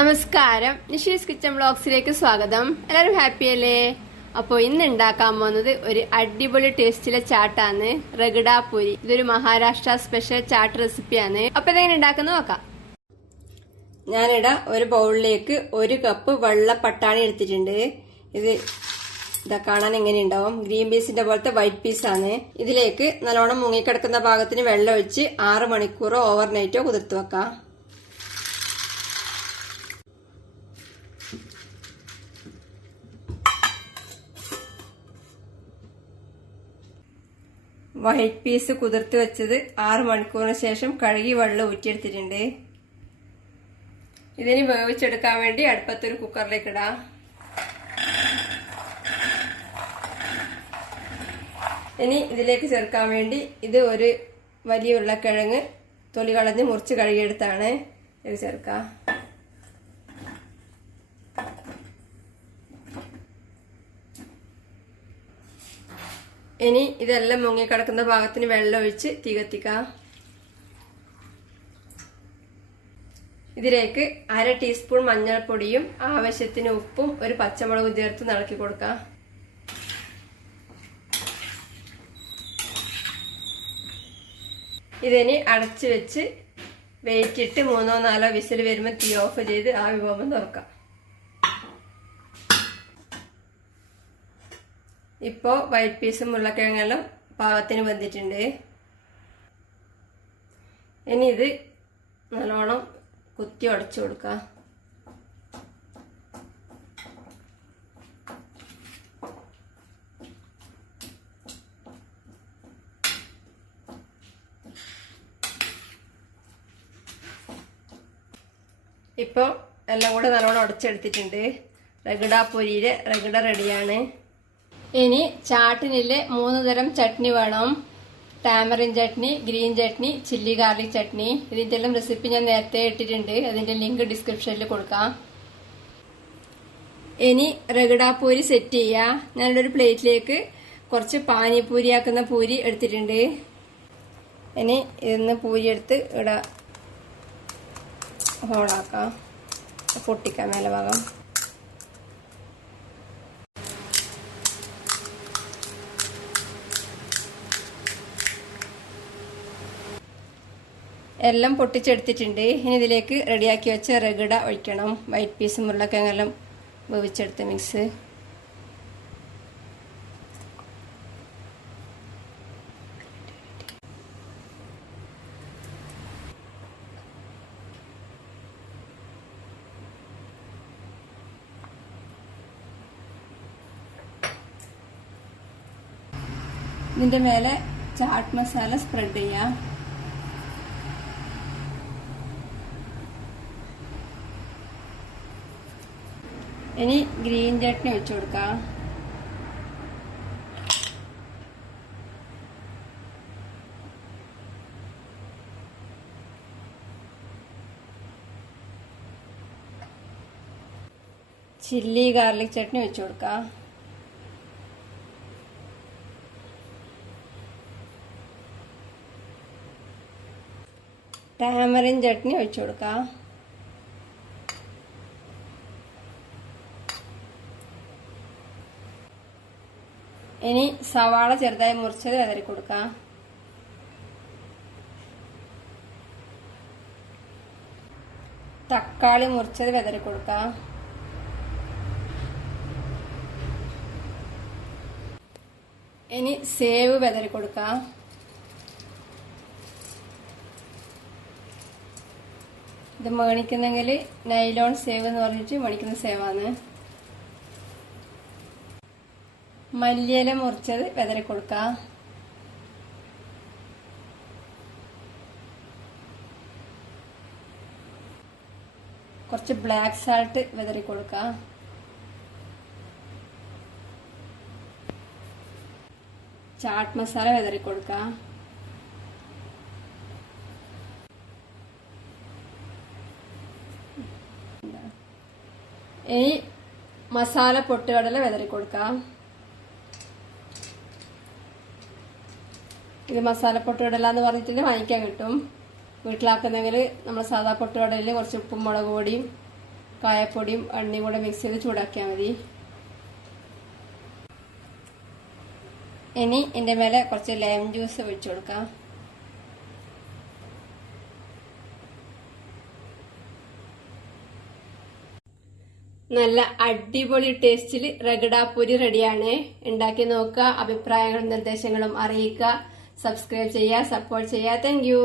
നമസ്കാരം, നിഷീസ് കിച്ചൺ വ്ളോഗ്സിലേക്ക് സ്വാഗതം. എല്ലാവരും ഹാപ്പി അല്ലേ? അപ്പോൾ ഇന്ന് ഉണ്ടാക്കാൻ പോകുന്നത് ഒരു അടിപൊളി ടേസ്റ്റിലെ ചാട്ടാണ്, റഗഡ പൂരി. ഇതൊരു മഹാരാഷ്ട്ര സ്പെഷ്യൽ ചാട്ട് റെസിപ്പിയാണ്. അപ്പൊ ഇതെങ്ങനെ ഉണ്ടാക്കുന്നത് നോക്കാം. ഞാനിവിടെ ഒരു ബൗളിലേക്ക് 1 കപ്പ് വെള്ള പട്ടാണി എടുത്തിട്ടുണ്ട്. ഇതാ കാണാൻ എങ്ങനെ ഉണ്ടാവും. ഗ്രീൻ പീസിന്റെ പോലത്തെ വൈറ്റ് പീസാണ്. ഇതിലേക്ക് നല്ലോണം മുങ്ങിക്കിടക്കുന്ന ഭാഗത്തിന് വെള്ളം ഒഴിച്ച് 6 മണിക്കൂറോ ഓവർനൈറ്റോ കുതിർത്ത് വെക്കാം. വൈറ്റ് പീസ് കുതിർത്ത് വെച്ചത് 6 മണിക്കൂറിന് ശേഷം കഴുകി വെള്ളം ഊറ്റിയെടുത്തിട്ടുണ്ട്. ഇതിന് വേവിച്ചെടുക്കാൻ വേണ്ടി അടുപ്പത്തൊരു കുക്കറിലേക്ക് ഇടാം. ഇനി ഇതിലേക്ക് ചേർക്കാൻ വേണ്ടി ഇത് ഒരു വലിയ ഉരുളക്കിഴങ്ങ് തൊലി കളഞ്ഞ് മുറിച്ച് കഴുകിയെടുത്താണ് ഇത് ചേർക്കാം. ഇനി ഇതെല്ലാം മുങ്ങിക്കിടക്കുന്ന ഭാഗത്തിന് വെള്ളം ഒഴിച്ച് തീ കത്തിക്കാം. ഇതിലേക്ക് 1/2 ടീസ്പൂൺ മഞ്ഞൾപ്പൊടിയും ആവശ്യത്തിന് ഉപ്പും ഒരു പച്ചമുളകും ചേർത്ത് ഇളക്കി കൊടുക്കാം. ഇതിനി അടച്ചു വെച്ച് വെയിറ്റിട്ട് 3-4 വിസിൽ വരുമ്പോൾ തീ ഓഫ് ചെയ്ത് ആവി പോകുമ്പോൾ തുറക്കാം. ഇപ്പോൾ വൈറ്റ് പീസും ഉരുളക്കിഴങ്ങെല്ലാം പാകത്തിന് വെന്തിട്ടുണ്ട്. ഇനി ഇത് നല്ലോണം കുത്തി ഉടച്ചു കൊടുക്കാം. ഇപ്പോൾ എല്ലാം കൂടെ നല്ലോണം ഉടച്ചെടുത്തിട്ടുണ്ട്. റഗഡ പൂരിയുടെ റഗഡ റെഡിയാണ്. ഇനി ചാട്ടിനിലെ 3 തരം ചട്നി വേണം. Tamarind chutney, green chutney, chilli garlic chutney. ഇതിന്റെ എല്ലാം റെസിപ്പി ഞാൻ നേരത്തെ ഇട്ടിട്ടുണ്ട്. അതിന്റെ ലിങ്ക് ഡിസ്ക്രിപ്ഷനിൽ കൊടുക്കാം. ഇനി റഗഡ പൂരി സെറ്റ് ചെയ്യാം. ഞാനിവിടെ ഒരു പ്ലേറ്റിലേക്ക് കുറച്ച് പാനിപൂരി ആക്കുന്ന പൂരി എടുത്തിട്ടുണ്ട്. ഇനി ഇതിന്ന് പൂരി എടുത്ത് ഇവിടെ ഹോളാക്കാം, പൊട്ടിക്കാം മേലെ ഭാഗം. എല്ലാം പൊട്ടിച്ചെടുത്തിട്ടുണ്ട്. ഇനി ഇതിലേക്ക് റെഡിയാക്കി വെച്ച റഗഡ ഒഴിക്കണം. വൈറ്റ് പീസും ഉരുളക്കിഴങ്ങെല്ലാം വേവിച്ചെടുത്ത മിക്സ്. ഇതിന്റെ മേലെ ചാട്ട് മസാല സ്പ്രെഡ് ചെയ്യാം. ഇനി ഗ്രീൻ ചട്നി വെച്ചു കൊടുക്കാം. ചില്ലി ഗാർലിക് ചട്നി വെച്ചു കൊടുക്കാം. ടാമറിൻ ചട്നി വെച്ചു കൊടുക്കാം. ഇനി സവാള ചെറുതായി മുറിച്ചത് വിതറി കൊടുക്കാം. തക്കാളി മുറിച്ചത് വിതറി കൊടുക്കാം. ഇനി സേവ് വിതറി കൊടുക്കാം. ഇത് മേണിക്കുന്നെങ്കിൽ നൈലോൺ സേവ് എന്ന് പറഞ്ഞിട്ട് മേണിക്കുന്ന സേവാണ്. മല്ലിയില മുറിച്ചത് വിതറി കൊടുക്കാം. കുറച്ച് ബ്ലാക്ക് സാൾട്ട് വിതറി കൊടുക്കാം. ചാട്ട് മസാല വിതറി കൊടുക്കാം. ഇനി മസാല പൊട്ടുകടല വിതറി കൊടുക്കാം. ഇത് മസാല പൊട്ടുകടല എന്ന് പറഞ്ഞിട്ട് വാങ്ങിക്കാൻ കിട്ടും. വീട്ടിലാക്കുന്നെങ്കിൽ നമ്മൾ സാധാ പൊട്ടുകടലിൽ കുറച്ച് ഉപ്പും മുളക് പൊടിയും കായപ്പൊടിയും എണ്ണയും കൂടെ മിക്സ് ചെയ്ത് ചൂടാക്കിയാൽ മതി. ഇനി ഇതിന്റെ മേലെ കുറച്ച് ലെമൺ ജ്യൂസ് ഒഴിച്ചു കൊടുക്കാം. നല്ല അടിപൊളി ടേസ്റ്റിൽ റഗഡാപൂരി റെഡിയാണ്. ഉണ്ടാക്കി നോക്കുക. അഭിപ്രായങ്ങളും നിർദ്ദേശങ്ങളും അറിയിക്കുക. സബ്സ്ക്രൈബ് ചെയ്യുക, സപ്പോർട്ട് ചെയ്യുക. Thank you.